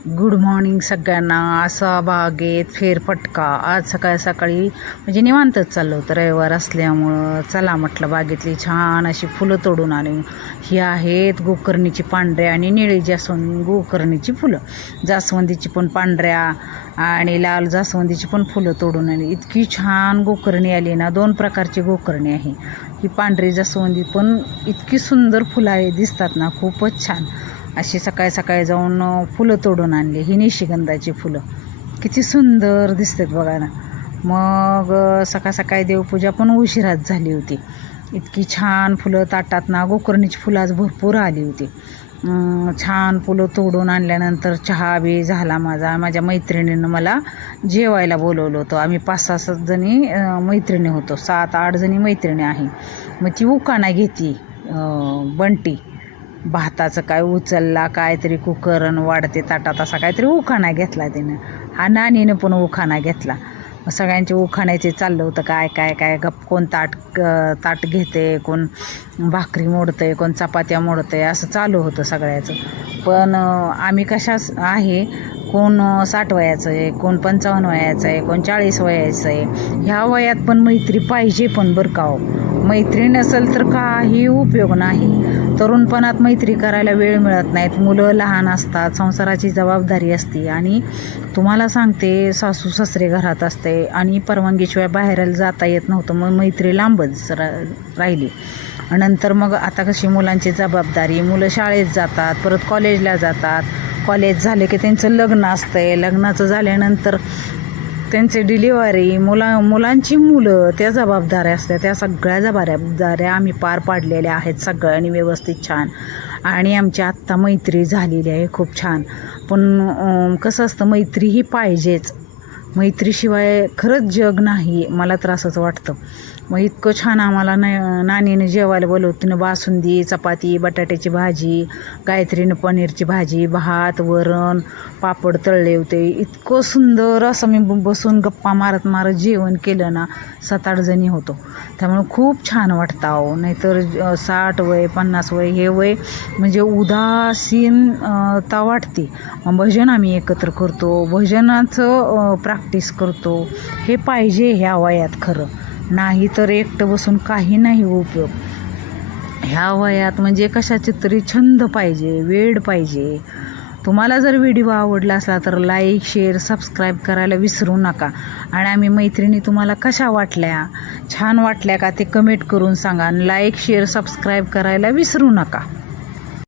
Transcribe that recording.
Good morning सगळ्यांना. असा बागेत फेरफटका. आज सकाळी सकाळी म्हणजे निवांतच चाललो होतं, रविवार असल्यामुळं चला म्हटलं बागेतली छान अशी फुलं तोडून आणू. ही आहेत गोकर्णीची पांढऱ्या आणि निळी गोकर्णीची फुलं. जास्वंदीची पण पांढऱ्या आणि लाल जास्वंदीची पण फुलं तोडून आली. इतकी छान गोकर्णी आली ना, 2 प्रकारची गोकर्णी आहे. ही पांढरी जास्वंदी पण इतकी सुंदर फुलं आहे, दिसतात ना, खूपच छान. अशी सकाळी सकाळी जाऊन फुलं तोडून आणली. ही निशिगंधाची फुलं किती सुंदर दिसतात बघा ना. मग सकाळ सकाळी देवपूजा पण उशिराच झाली होती. इतकी छान फुलं ताटात ना, गोकर्णीची फुलं आज भरपूर आली होती. छान फुलं तोडून आणल्यानंतर चहा बी झाला माझ्या मैत्रिणीनं मला जेवायला बोलवलं होतं. आम्ही 5-6 जणी मैत्रिणी होतो, 7-8 जणी मैत्रिणी आहे. मग ती उखाणा घेती बंटी. भाताचं काय उचलला, काहीतरी कुकरन वाढते ताटात, असा काहीतरी उखाणा घेतला तिनं. हा नानीनं पण उखाणा घेतला. सगळ्यांचे उखाण्याचे चाललं होतं, काय काय काय गप, कोण ताट घेते, कोण भाकरी मोडतंय, कोण चपात्या मोडतंय, असं चालू होतं सगळ्याचं. पण आम्ही कशाच आहे, कोण 60 वयाचं आहे, कोण 55 वयाचं आहे, कोण 40 वयाचं आहे. ह्या वयात पण मैत्री पाहिजे. पण बरं का हो, मैत्री नसेल तर काही उपयोग नाही. तरुणपणात मैत्री करायला वेळ मिळत नाहीत, मुलं लहान असतात, संसाराची जबाबदारी असते. आणि तुम्हाला सांगते, सासू सासरे घरात असते आणि परवानगीशिवाय बाहेर जाता येत नव्हतं. मग मैत्री लांबच राहिली. नंतर मग आता कशी मुलांची जबाबदारी, मुलं शाळेत जातात, परत कॉलेजला जातात. कॉलेज झाले की त्यांचं लग्न असतंय. लग्नाचं झाल्यानंतर त्यांचे डिलिव्हरी, मुलांची मुलं, त्या जबाबदाऱ्या असतात. त्या सगळ्या जबाबदाऱ्या आम्ही पार पाडलेल्या आहेत सगळ्यांनी व्यवस्थित छान. आणि आमची आत्ता मैत्री झालेली आहे खूप छान. पण कसं असतं, मैत्री ही पाहिजेच. मैत्रीशिवाय खरंच जग नाही, मला तर असंच वाटतं. मग इतकं छान आम्हाला नानीनं जेवायला बोलवलं. तिनं बासुंदी, चपाती, बटाट्याची भाजी, गायत्रीनं पनीरची भाजी, भात, वरण, पापड तळले होते. इतकं सुंदर असं मी बसून गप्पा मारत जेवण केलं ना. 7-8 जणी होतो, त्यामुळे खूप छान वाटतं अहो. नाहीतर 60 वय 50 वय हे वय म्हणजे उदासीनता वाटते. भजन आम्ही एकत्र करतो, भजनाचं प्रॅक्टिस करतो. हे पाहिजे ह्या वयात खरं. नाही तर एकटं बसून काही नाही उपयोग. ह्या वयात म्हणजे कशाचे तरी छंद पाहिजे, वेळ पाहिजे. तुम्हाला जर व्हिडिओ आवडला असला तर लाईक, शेअर, सबस्क्राईब करायला विसरू नका. आणि आम्ही मैत्रिणी तुम्हाला कशा वाटल्या, छान वाटल्या का, ते कमेंट करून सांगा. लाईक, शेअर, सबस्क्राईब करायला विसरू नका.